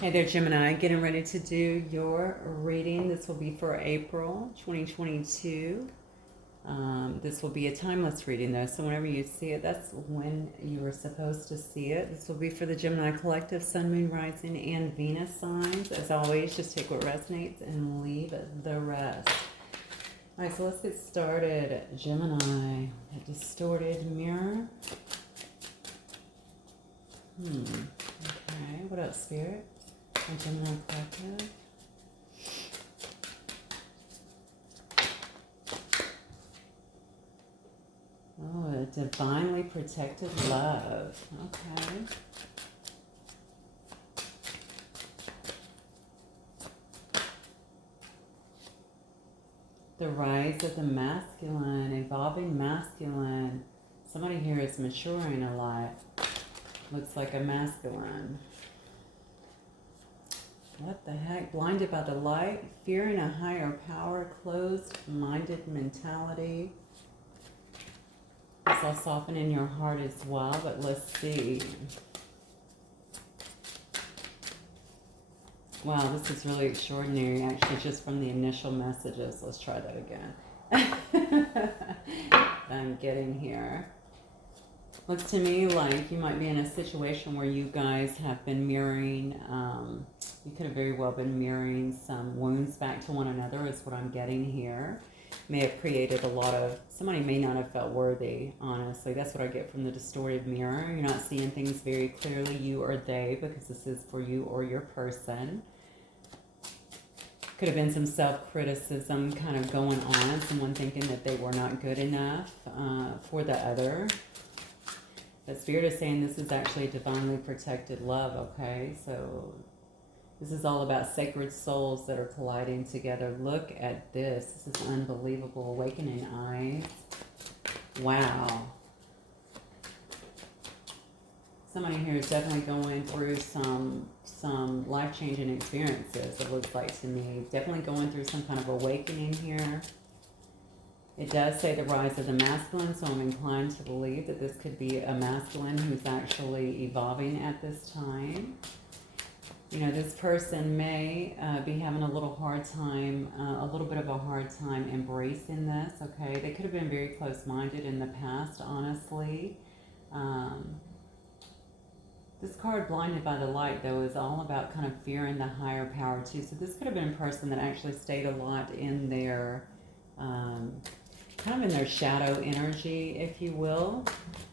Hey there, Gemini. Getting ready to do your reading. This will be for April 2022. This will be a timeless reading, though, so whenever you see it, that's when you were supposed to see it. This will be for the Gemini collective, Sun, Moon, Rising, and Venus signs. As always, just take what resonates and leave the rest. All right, so let's get started. Gemini, a distorted mirror. Okay, what else, Spirit? And Gemini collective. Oh, a divinely protected love. Okay. The rise of the masculine, evolving masculine. Somebody here is maturing a lot. Looks like a masculine. What the heck? Blinded by the light, fearing a higher power, closed-minded mentality. This will soften in your heart as well, but let's see. Wow, this is really extraordinary, actually, just from the initial messages. Let's try that again. I'm getting here. Looks to me like you might be in a situation where you guys have been mirroring, you could have very well been mirroring some wounds back to one another is what I'm getting here. May have created a lot of, somebody may not have felt worthy, honestly. That's what I get from the distorted mirror. You're not seeing things very clearly, you or they, because this is for you or your person. Could have been some self-criticism kind of going on, someone thinking that they were not good enough for the other. But Spirit is saying this is actually a divinely protected love, okay? So this is all about sacred souls that are colliding together. Look at this. This is unbelievable. Awakening eyes. Wow. Somebody here is definitely going through some life-changing experiences, it looks like to me. Definitely going through some kind of awakening here. It does say the rise of the masculine, so I'm inclined to believe that this could be a masculine who's actually evolving at this time. You know, this person may be having a little hard time, a little bit of a hard time embracing this, okay? They could have been very close-minded in the past, honestly. This card, Blinded by the Light, though, is all about kind of fearing the higher power, too. So this could have been a person that actually stayed a lot in their, kind of in their shadow energy, if you will.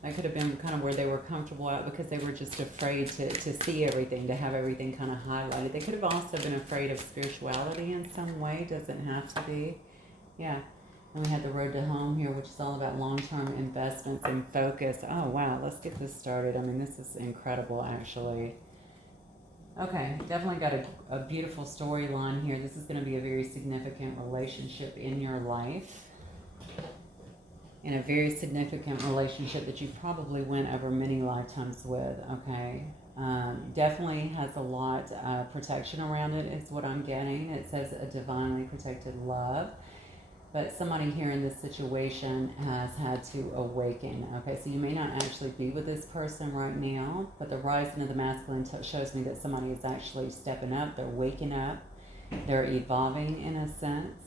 That could have been kind of where they were comfortable at because they were just afraid to see everything, to have everything kind of highlighted. They could have also been afraid of spirituality in some way. Doesn't have to be. Yeah. And we had the road to home here, which is all about long-term investments and focus. Oh, wow. Let's get this started. I mean, this is incredible, actually. Okay, definitely got a beautiful storyline here. This is going to be a very significant relationship in your life. In a very significant relationship that you probably went over many lifetimes with, okay? Definitely has a lot of protection around it is what I'm getting. It says a divinely protected love. But somebody here in this situation has had to awaken, okay? So you may not actually be with this person right now, but the rising of the masculine shows me that somebody is actually stepping up. They're waking up. They're evolving in a sense.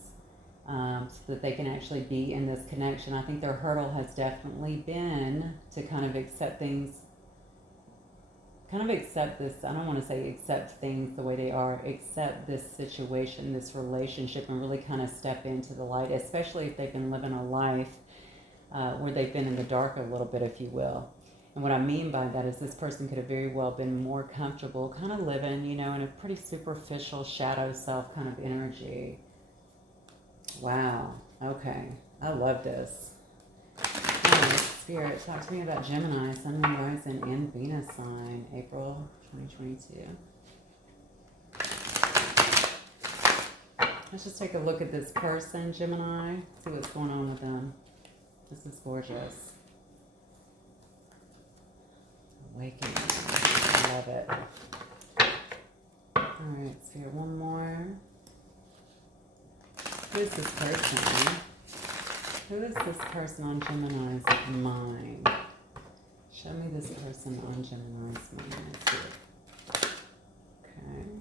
So that they can actually be in this connection. I think their hurdle has definitely been to kind of accept things, kind of accept this, I don't want to say accept things the way they are, accept this situation, this relationship, and really kind of step into the light, especially if they've been living a life where they've been in the dark a little bit, if you will. And what I mean by that is this person could have very well been more comfortable kind of living, you know, in a pretty superficial shadow self kind of energy. Wow. Okay. I love this. All right, Spirit, talk to me about Gemini, Sun, Moon, Rising, and Venus sign, April 2022. Let's just take a look at this person, Gemini. See what's going on with them. This is gorgeous. Awakening. I love it. All right, Spirit, one more. Who is this person? Who is this person on Gemini's mind? Show me this person on Gemini's mind. Let's see. Okay.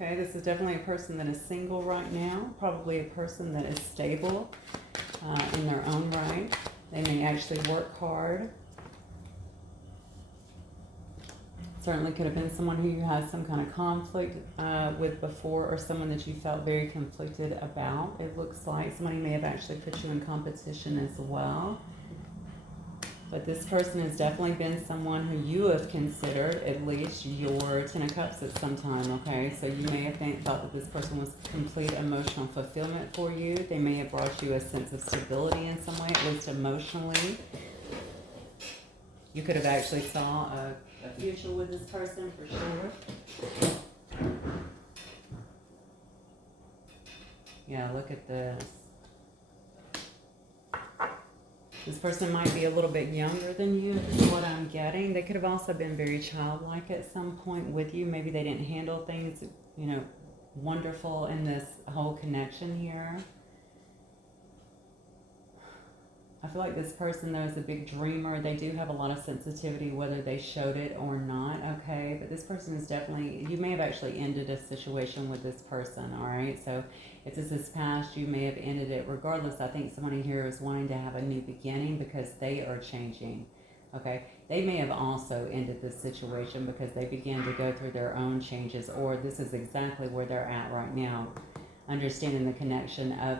Okay, this is definitely a person that is single right now, probably a person that is stable in their own right. They may actually work hard. Certainly could have been someone who you had some kind of conflict with before, or someone that you felt very conflicted about. It looks like somebody may have actually put you in competition as well. But this person has definitely been someone who you have considered at least your Ten of Cups at some time, okay? So you may have thought that this person was complete emotional fulfillment for you. They may have brought you a sense of stability in some way, at least emotionally. You could have actually saw a future with this person for sure. Yeah, look at this. This person might be a little bit younger than you, is what I'm getting. They could have also been very childlike at some point with you. Maybe they didn't handle things, you know, wonderful in this whole connection here. I feel like this person, though, is a big dreamer. They do have a lot of sensitivity, whether they showed it or not, okay? But this person is definitely, you may have actually ended a situation with this person, all right? So if this is past, you may have ended it. Regardless, I think someone here is wanting to have a new beginning because they are changing, okay? They may have also ended this situation because they began to go through their own changes, or this is exactly where they're at right now, understanding the connection of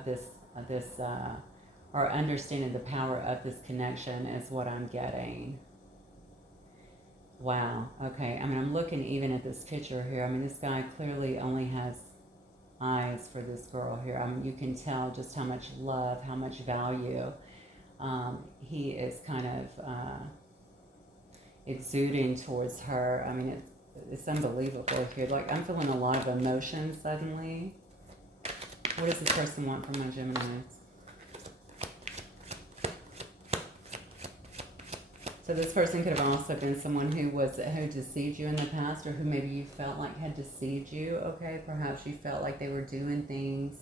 or understanding the power of this connection is what I'm getting. Wow, okay. I mean, I'm looking even at this picture here. I mean, this guy clearly only has eyes for this girl here. I mean, you can tell just how much love, how much value he is kind of exuding towards her. I mean, it's unbelievable here. Like, I'm feeling a lot of emotion suddenly. What does this person want from my Geminis? So this person could have also been someone who deceived you in the past, or who maybe you felt like had deceived you, okay? Perhaps you felt like they were doing things,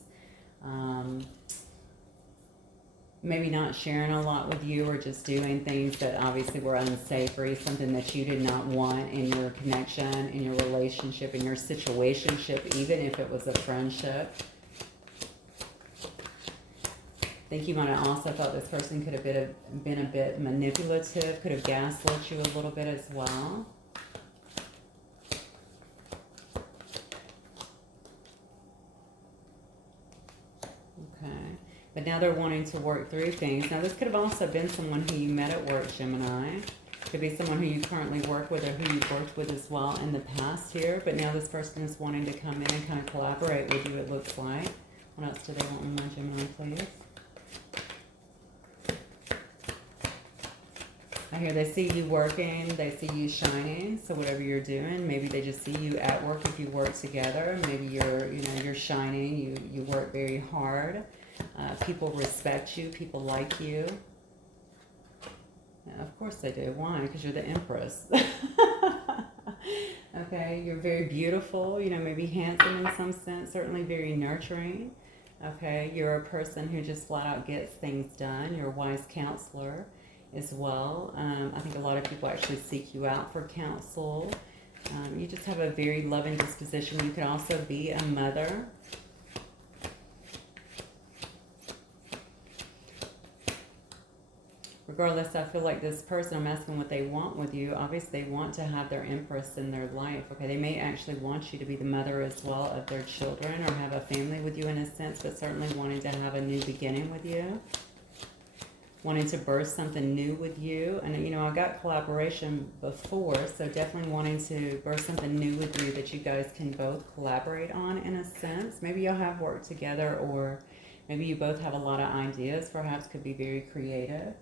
maybe not sharing a lot with you, or just doing things that obviously were unsavory, something that you did not want in your connection, in your relationship, in your situationship, even if it was a friendship. I think you might have also thought this person could have been a bit manipulative, could have gaslit you a little bit as well. Okay. But now they're wanting to work through things. Now this could have also been someone who you met at work, Gemini. Could be someone who you currently work with, or who you've worked with as well in the past here. But now this person is wanting to come in and kind of collaborate with you, it looks like. What else do they want in my Gemini, please? I hear they see you working, they see you shining, so whatever you're doing, maybe they just see you at work if you work together. Maybe you're shining, you work very hard. People respect you, people like you. Yeah, of course they do. Why? Because you're the Empress. Okay, you're very beautiful, maybe handsome in some sense, certainly very nurturing. Okay, you're a person who just flat out gets things done. You're a wise counselor as well. I think a lot of people actually seek you out for counsel. You just have a very loving disposition. You could also be a mother. Regardless, I feel like this person, I'm asking what they want with you. Obviously, they want to have their Empress in their life. Okay, they may actually want you to be the mother as well of their children, or have a family with you in a sense, but certainly wanting to have a new beginning with you. Wanting to birth something new with you. And, I got collaboration before, so definitely wanting to birth something new with you that you guys can both collaborate on in a sense. Maybe you'll have work together, or maybe you both have a lot of ideas, perhaps could be very creative.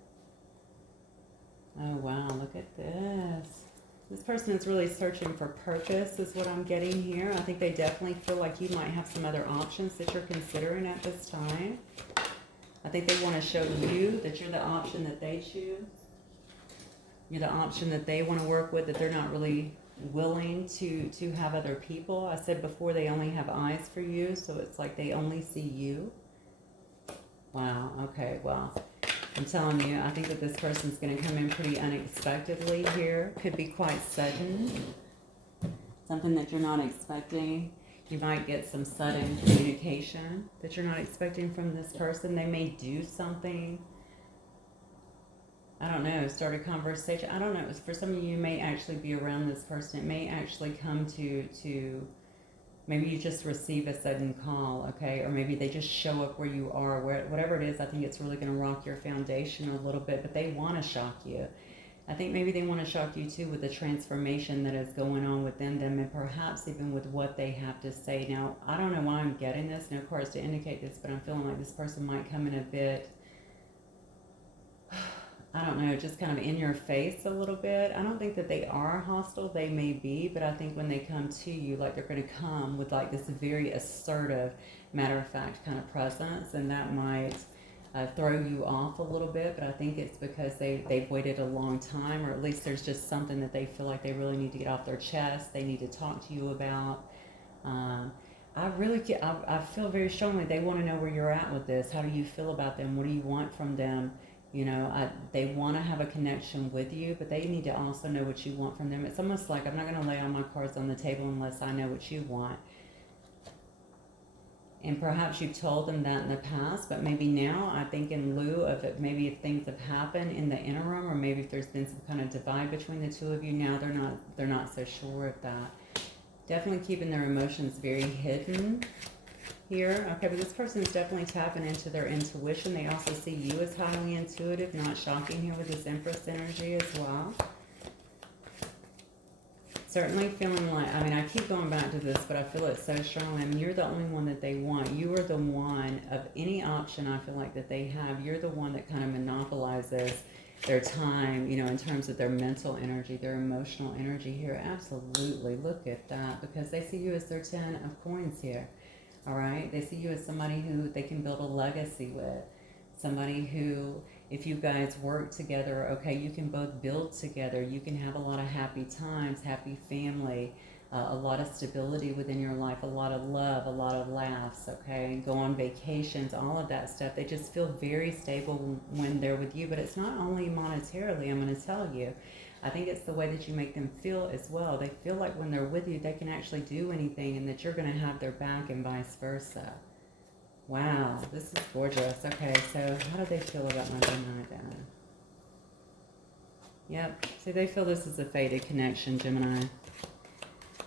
Oh, wow, look at this. This person is really searching for purpose is what I'm getting here. I think they definitely feel like you might have some other options that you're considering at this time. I think they want to show you that you're the option that they choose. You're the option that they want to work with, that they're not really willing to have other people. I said before, they only have eyes for you, so it's like they only see you. Wow, okay, well, I'm telling you, I think that this person's going to come in pretty unexpectedly here. Could be quite sudden. Something that you're not expecting. You might get some sudden communication that you're not expecting from this person. They may do something, I don't know, start a conversation. I don't know. For some of you, may actually be around this person. It may actually come to maybe you just receive a sudden call, okay? Or maybe they just show up where you are. Whatever it is, I think it's really going to rock your foundation a little bit, but they want to shock you. I think maybe they want to shock you too with the transformation that is going on within them, and perhaps even with what they have to say. Now, I don't know why I'm getting this, no cards to indicate this, but I'm feeling like this person might come in a bit, I don't know, just kind of in your face a little bit. I don't think that they are hostile. They may be, but I think when they come to you, like they're going to come with like this very assertive, matter of fact kind of presence, and that might throw you off a little bit, but I think it's because they've waited a long time, or at least there's just something that they feel like they really need to get off their chest, they need to talk to you about. I feel very strongly they want to know where you're at with this. How do you feel about them? What do you want from them? You know, they want to have a connection with you, but they need to also know what you want from them. It's almost like I'm not going to lay all my cards on the table unless I know what you want. And perhaps you've told them that in the past, but maybe now, I think in lieu of it, maybe if things have happened in the interim, or maybe if there's been some kind of divide between the two of you, now they're not so sure of that. Definitely keeping their emotions very hidden here. Okay, but this person is definitely tapping into their intuition. They also see you as highly intuitive, not shocking here with this Empress energy as well. Certainly feeling like, I mean, I keep going back to this, but I feel it so strongly. I mean, you're the only one that they want. You are the one of any option I feel like that they have. You're the one that kind of monopolizes their time, you know, in terms of their mental energy, their emotional energy here. Absolutely. Look at that, because they see you as their 10 of coins here. All right. They see you as somebody who they can build a legacy with. Somebody who, if you guys work together, okay, you can both build together. You can have a lot of happy times, happy family, a lot of stability within your life, a lot of love, a lot of laughs, okay? Go on vacations, all of that stuff. They just feel very stable when they're with you, but it's not only monetarily, I'm going to tell you. I think it's the way that you make them feel as well. They feel like when they're with you, they can actually do anything and that you're going to have their back and vice versa. Wow, this is gorgeous. Okay, so how do they feel about my Gemini then? Yep, see, they feel this is a fated connection, Gemini.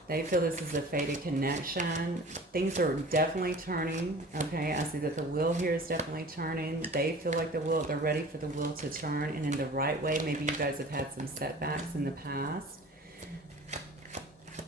They feel this is a fated connection. Things are definitely turning, okay? I see that the wheel here is definitely turning. They feel like they're ready for the wheel to turn, and in the right way. Maybe you guys have had some setbacks in the past.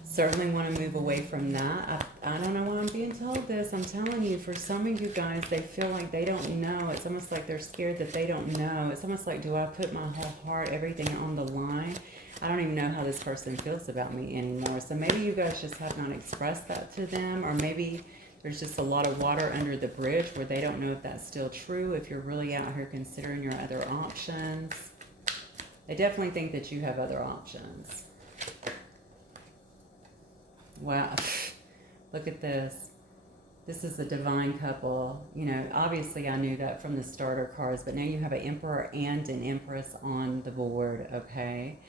Certainly want to move away from that. I don't know why I'm being told this. I'm telling you, for some of you guys, they feel like they don't know. It's almost like they're scared that they don't know. It's almost like, do I put my whole heart, everything on the line? I don't even know how this person feels about me anymore. So maybe you guys just have not expressed that to them, or maybe there's just a lot of water under the bridge where they don't know if that's still true, if you're really out here considering your other options. They definitely think that you have other options. Wow, look at this. This is a divine couple. You know, obviously I knew that from the starter cards, but now you have an Emperor and an Empress on the board, okay?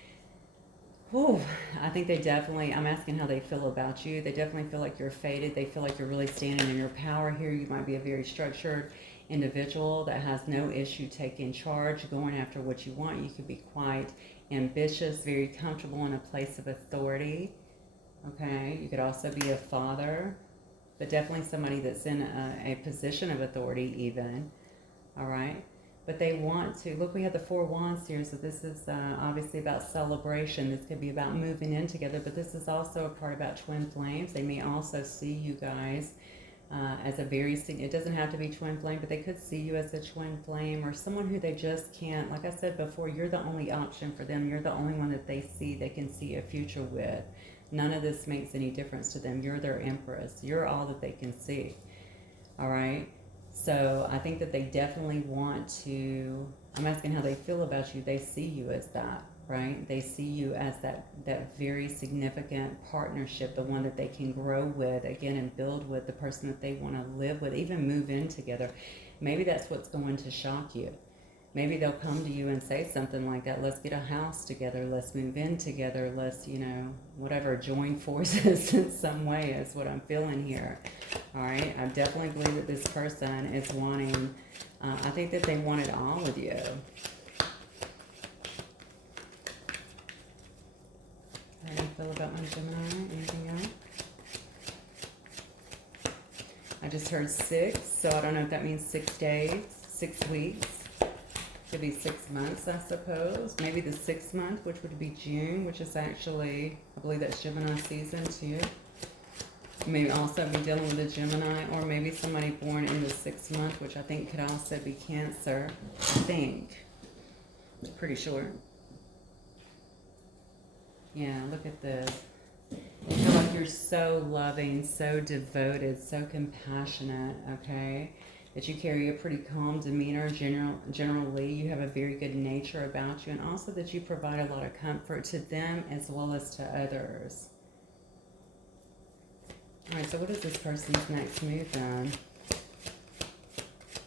Whew, I think they definitely, I'm asking how they feel about you. They definitely feel like you're fated. They feel like you're really standing in your power here. You might be a very structured individual that has no issue taking charge, going after what you want. You could be quite ambitious, very comfortable in a place of authority. Okay, you could also be a father, but definitely somebody that's in a position of authority even, all right? But they want to, look, we have the Four Wands here, so this is obviously about celebration. This could be about moving in together, but this is also a part about twin flames. They may also see you guys as a very, it doesn't have to be twin flame, but they could see you as a twin flame, or someone who they just can't, like I said before, you're the only option for them. You're the only one that they can see a future with. None of this makes any difference to them. You're their Empress. You're all that they can see. All right? So I think that they definitely want to, I'm asking how they feel about you. They see you as that, right? They see you as that very significant partnership, the one that they can grow with, again, and build with, the person that they want to live with, even move in together. Maybe that's what's going to shock you. Maybe they'll come to you and say something like that. Let's get a house together. Let's move in together. Let's, whatever, join forces in some way is what I'm feeling here. All right. I definitely believe that this person is wanting, I think that they want it all with you. How do you feel about my Gemini? Anything else? I just heard 6, so I don't know if that means 6 days, 6 weeks. Could be 6 months, I suppose. Maybe the 6th month, which would be June, which is actually, I believe that's Gemini season too. Maybe also be dealing with a Gemini, or maybe somebody born in the 6th month, which I think could also be Cancer. I think. I'm pretty sure. Yeah, look at this. I feel like you're so loving, so devoted, so compassionate, okay? That you carry a pretty calm demeanor. Generally, you have a very good nature about you, and also that you provide a lot of comfort to them as well as to others. All right, so what is this person's next move then?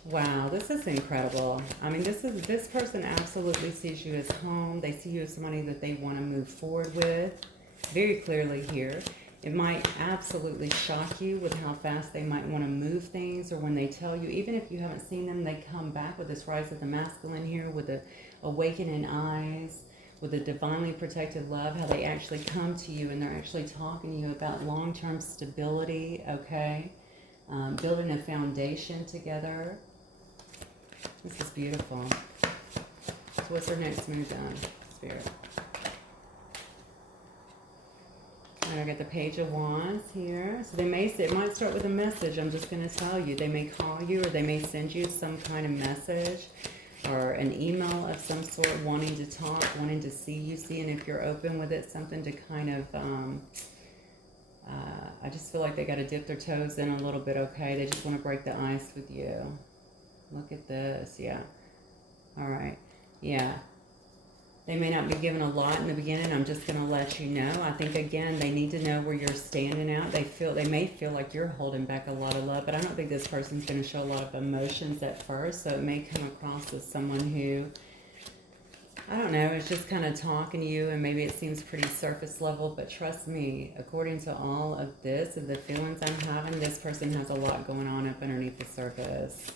Wow, this is incredible. I mean, this person absolutely sees you as home. They see you as somebody that they want to move forward with. Very clearly here. It might absolutely shock you with how fast they might want to move things, or when they tell you, even if you haven't seen them, they come back with this rise of the masculine here, with the awakening eyes, with the divinely protected love, how they actually come to you and they're actually talking to you about long-term stability, okay? Building a foundation together. This is beautiful. So what's our next move then, Spirit? And I got the Page of Wands here. So they may say, it might start with a message. I'm just going to tell you. They may call you, or they may send you some kind of message or an email of some sort, wanting to talk, wanting to see you, seeing if you're open with it, something to kind of, I just feel like they got to dip their toes in a little bit, okay? They just want to break the ice with you. Look at this, yeah. All right, yeah. They may not be given a lot in the beginning. I'm just going to let you know. I think, again, they need to know where you're standing out. They may feel like you're holding back a lot of love, but I don't think this person's going to show a lot of emotions at first. So it may come across as someone who, I don't know, is just kind of talking to you, and maybe it seems pretty surface level. But trust me, according to all of this and the feelings I'm having, this person has a lot going on up underneath the surface.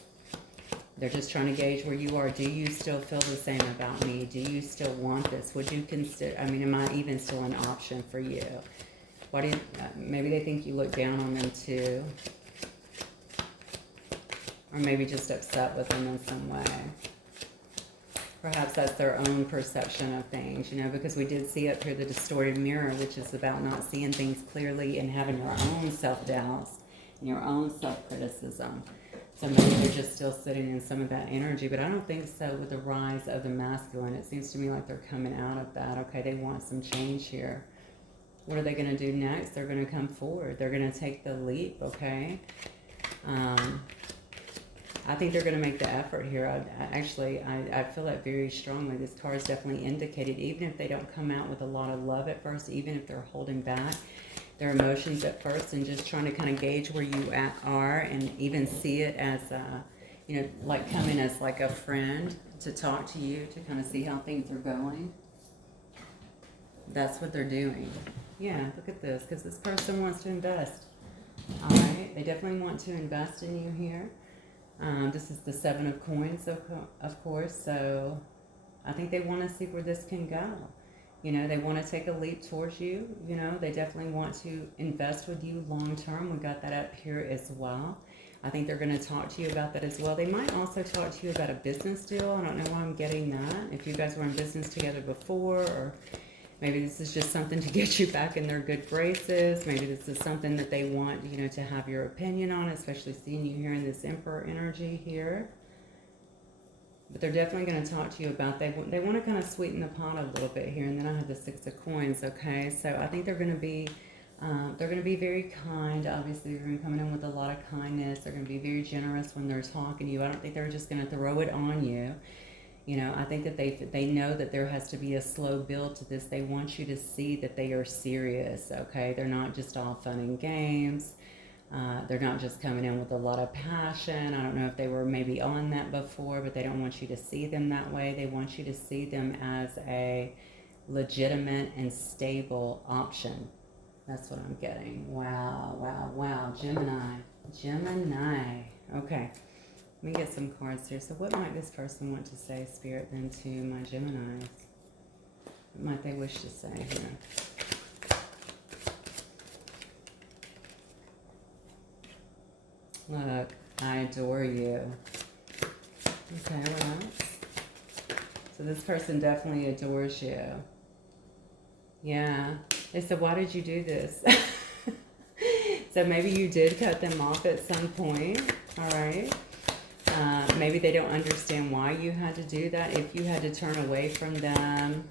They're just trying to gauge where you are. Do you still feel the same about me? Do you still want this? Would you consider, am I even still an option for you? Why do you, maybe they think you look down on them too. Or maybe just upset with them in some way. Perhaps that's their own perception of things, because we did see up here the distorted mirror, which is about not seeing things clearly and having your own self-doubts and your own self-criticism. So maybe they're just still sitting in some of that energy, but I don't think so with the rise of the masculine. It seems to me like they're coming out of that. Okay, they want some change here. What are they going to do next? They're going to come forward. They're going to take the leap, okay? I think they're going to make the effort here. I feel that very strongly. This card is definitely indicated, even if they don't come out with a lot of love at first, even if they're holding back their emotions at first and just trying to kind of gauge where you are, and even see it as, like coming as like a friend to talk to you, to kind of see how things are going. That's what they're doing. Yeah, look at this, because this person wants to invest. All right, they definitely want to invest in you here. This is the 7 of Coins, of course, so I think they want to see where this can go. They want to take a leap towards you. They definitely want to invest with you long term. We got that up here as well. I think they're going to talk to you about that as well. They might also talk to you about a business deal. I don't know why I'm getting that. If you guys were in business together before, or maybe this is just something to get you back in their good graces. Maybe this is something that they want, to have your opinion on, especially seeing you here in this Emperor energy here. But they're definitely going to talk to you about, they want to kind of sweeten the pot a little bit here. And then I have the 6 of Coins, okay? So I think they're going to be very kind. Obviously, they're going to come in with a lot of kindness. They're going to be very generous when they're talking to you. I don't think they're just going to throw it on you. I think that they know that there has to be a slow build to this. They want you to see that they are serious, okay? They're not just all fun and games. They're not just coming in with a lot of passion. I don't know if they were maybe on that before, but they don't want you to see them that way. They want you to see them as a legitimate and stable option. That's what I'm getting. Wow, wow, wow. Gemini. Gemini. Okay. Let me get some cards here. So what might this person want to say, Spirit, then to my Geminis? What might they wish to say here? Look, I adore you. Okay, what else? So this person definitely adores you. Yeah. They said, why did you do this? So maybe you did cut them off at some point. All right. Maybe they don't understand why you had to do that. If you had to turn away from them,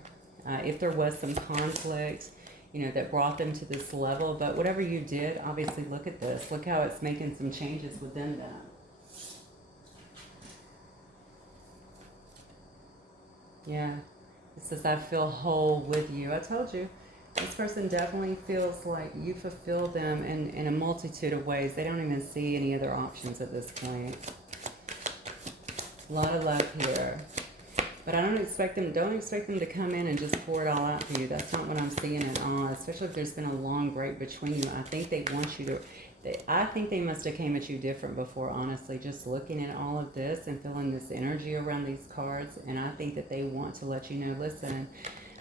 if there was some conflict, you know, that brought them to this level. But whatever you did, obviously, look at this. Look how it's making some changes within them. Yeah. It says, I feel whole with you. I told you. This person definitely feels like you fulfill them in a multitude of ways. They don't even see any other options at this point. A lot of love here. But I don't expect them to come in and just pour it all out for you. That's not what I'm seeing at all, especially if there's been a long break between you. I think they want you to, I think they must have came at you different before, honestly, just looking at all of this and feeling this energy around these cards. And I think that they want to let you know, listen,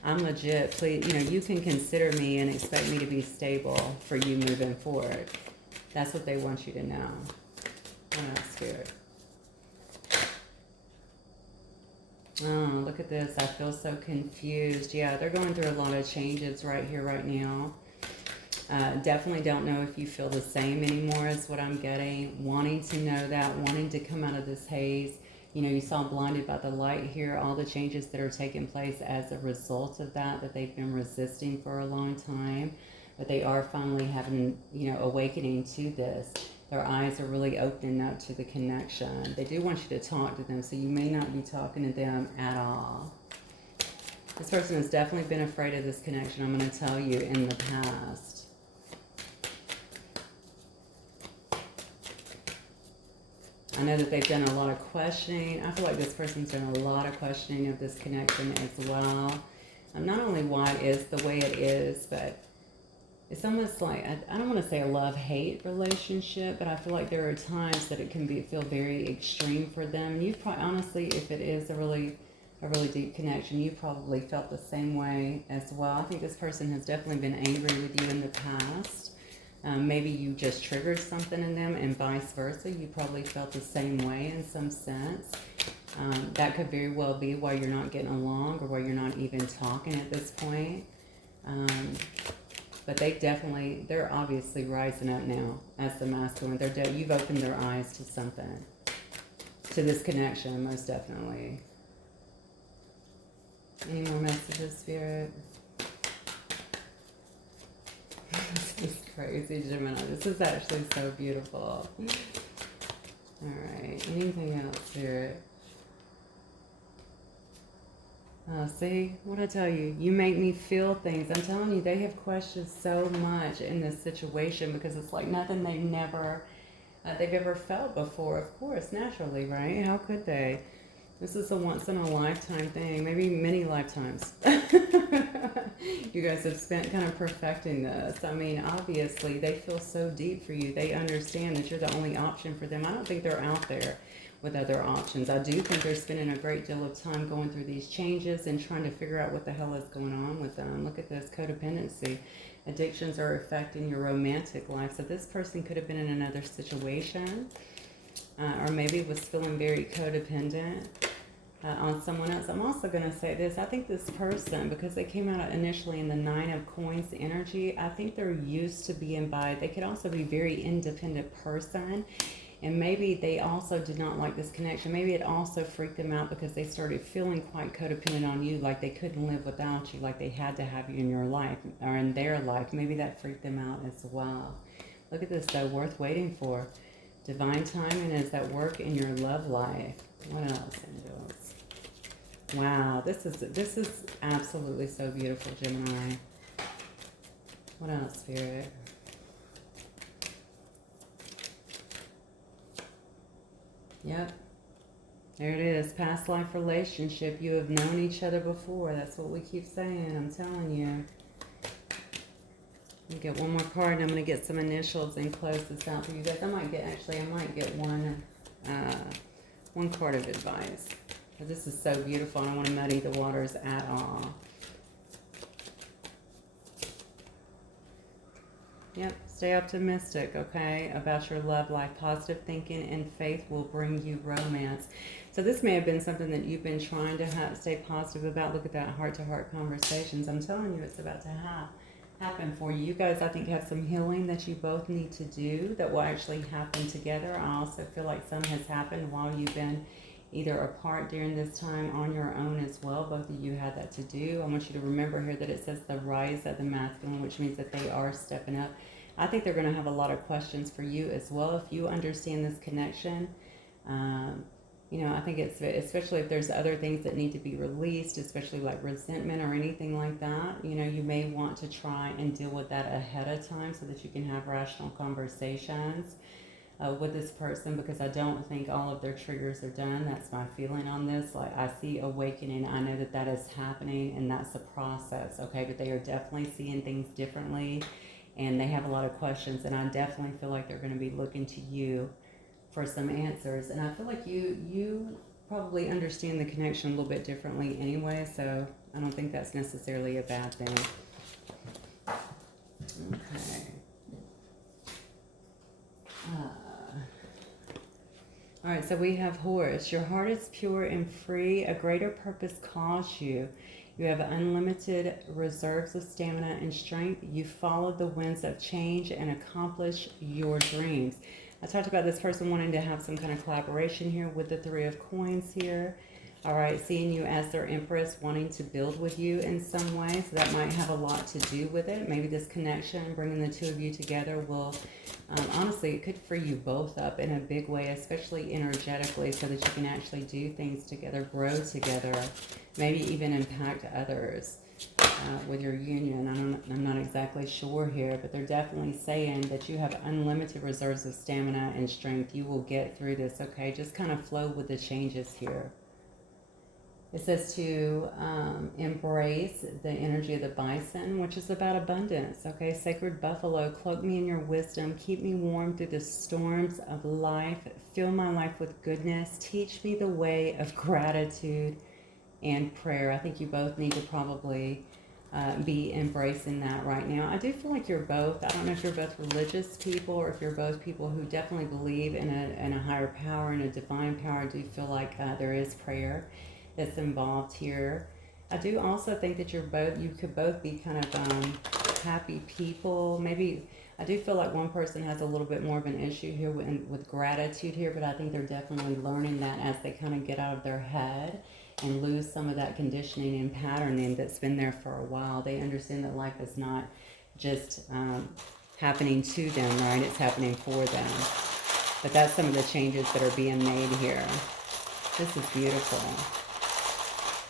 I'm legit. Please, you know, you can consider me and expect me to be stable for you moving forward. That's what they want you to know. What else, Spirit? Oh, look at this. I feel so confused. Yeah, they're going through a lot of changes right here, right now. Definitely don't know if you feel the same anymore is what I'm getting. Wanting to know that, wanting to come out of this haze. You know, you saw blinded by the light here, all the changes that are taking place as a result of that they've been resisting for a long time. But they are finally having, you know, awakening to this. Their eyes are really opening up to the connection. They do want you to talk to them, so you may not be talking to them at all. This person has definitely been afraid of this connection, I'm going to tell you, in the past. I know that they've done a lot of questioning. I feel like this person's done a lot of questioning of this connection as well. Not only why it is the way it is, but it's almost like, I don't want to say a love-hate relationship, but I feel like there are times that it can feel very extreme for them. You probably, honestly, if it is a really deep connection, you probably felt the same way as well. I think this person has definitely been angry with you in the past. Maybe you just triggered something in them, and vice versa. You probably felt the same way in some sense. That could very well be why you're not getting along, or why you're not even talking at this point. But they're obviously rising up now as the masculine. You've opened their eyes to something, to this connection, most definitely. Any more messages, Spirit? This is crazy, Gemini. This is actually so beautiful. All right. Anything else, Spirit? See, what I tell you, you make me feel things. I'm telling you, they have questioned so much in this situation because it's like nothing they've ever felt before. Of course, naturally, right? How could they? This is a once-in-a-lifetime thing, maybe many lifetimes. You guys have spent kind of perfecting this. I mean, obviously, they feel so deep for you. They understand that you're the only option for them. I don't think they're out there with other options. I do think they're spending a great deal of time going through these changes and trying to figure out what the hell is going on with them. Look at this, codependency. Addictions are affecting your romantic life. So this person could have been in another situation, or maybe was feeling very codependent on someone else. I'm also going to say this. I think this person, because they came out initially in the 9 of Coins energy, I think they're used to being by, they could also be a very independent person. And maybe they also did not like this connection. Maybe it also freaked them out because they started feeling quite codependent on you, like they couldn't live without you, like they had to have you in your life or in their life. Maybe that freaked them out as well. Look at this, though, worth waiting for. Divine timing is at work in your love life. What else, angels? Wow, this is absolutely so beautiful, Gemini. What else, Spirit? Yep. There it is. Past life relationship. You have known each other before. That's what we keep saying. I'm telling you. Let me get one more card and I'm going to get some initials and close this out for you guys. I might get one card of advice. This is so beautiful. I don't want to muddy the waters at all. Yep, stay optimistic, okay, about your love life. Positive thinking and faith will bring you romance. So this may have been something that you've been trying to stay positive about. Look at that heart-to-heart conversations. I'm telling you, it's about to happen for you. You guys, I think, have some healing that you both need to do that will actually happen together. I also feel like some has happened while you've been either apart during this time on your own as well. Both of you had that to do. I want you to remember here that it says the rise of the masculine, which means that they are stepping up. I think they're going to have a lot of questions for you as well. If you understand this connection, you know, I think it's, especially if there's other things that need to be released, especially like resentment or anything like that, you know, you may want to try and deal with that ahead of time so that you can have rational conversations with this person, because I don't think all of their triggers are done. That's my feeling on this. Like, I see awakening. I know that that is happening and that's a process, okay? But they are definitely seeing things differently and they have a lot of questions, and I definitely feel like they're going to be looking to you for some answers. And I feel like you probably understand the connection a little bit differently anyway, so I don't think that's necessarily a bad thing. Okay. All right, so we have Horus. Your heart is pure and free. A greater purpose calls you. You have unlimited reserves of stamina and strength. You follow the winds of change and accomplish your dreams. I talked about this person wanting to have some kind of collaboration here with the Three of Coins here. All right, seeing you as their empress, wanting to build with you in some way. So that might have a lot to do with it. Maybe this connection, bringing the two of you together will, honestly, it could free you both up in a big way, especially energetically, so that you can actually do things together, grow together, maybe even impact others with your union. I'm not exactly sure here, but they're definitely saying that you have unlimited reserves of stamina and strength. You will get through this, okay? Just kind of flow with the changes here. It says to embrace the energy of the bison, which is about abundance, okay? Sacred buffalo, cloak me in your wisdom. Keep me warm through the storms of life. Fill my life with goodness. Teach me the way of gratitude and prayer. I think you both need to probably be embracing that right now. I do feel like you're both, I don't know if you're both religious people or if you're both people who definitely believe in a higher power and a divine power. I do feel like there is prayer that's involved here. I do also think that you could both be kind of happy people. Maybe, I do feel like one person has a little bit more of an issue here with gratitude here, but I think they're definitely learning that as they kind of get out of their head and lose some of that conditioning and patterning that's been there for a while. They understand that life is not just happening to them, right? It's happening for them. But that's some of the changes that are being made here. This is beautiful.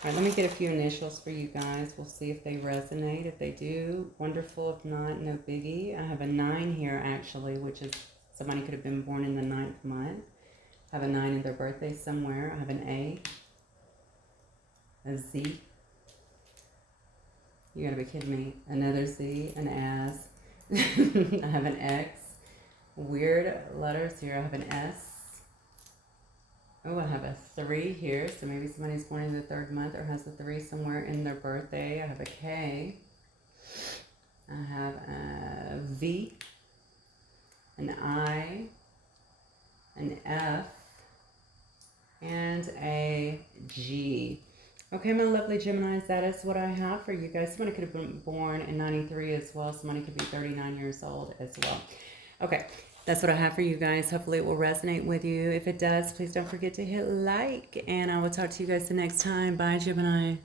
All right, let me get a few initials for you guys. We'll see if they resonate. If they do, wonderful. If not, no biggie. I have a 9 here, actually, which is somebody could have been born in the 9th month. I have a 9 in their birthday somewhere. I have an A, a Z. You gotta be kidding me. Another Z, an as. I have an X. Weird letters here. I have an S. Oh, I have a 3 here, so maybe somebody's born in the 3rd month or has a 3 somewhere in their birthday. I have a K. I have a V, an I, an F, and a G. Okay, my lovely Geminis, that is what I have for you guys. Somebody could have been born in 93 as well. Somebody could be 39 years old as well. Okay. That's what I have for you guys. Hopefully it will resonate with you. If it does, please don't forget to hit like. And I will talk to you guys the next time. Bye, Gemini.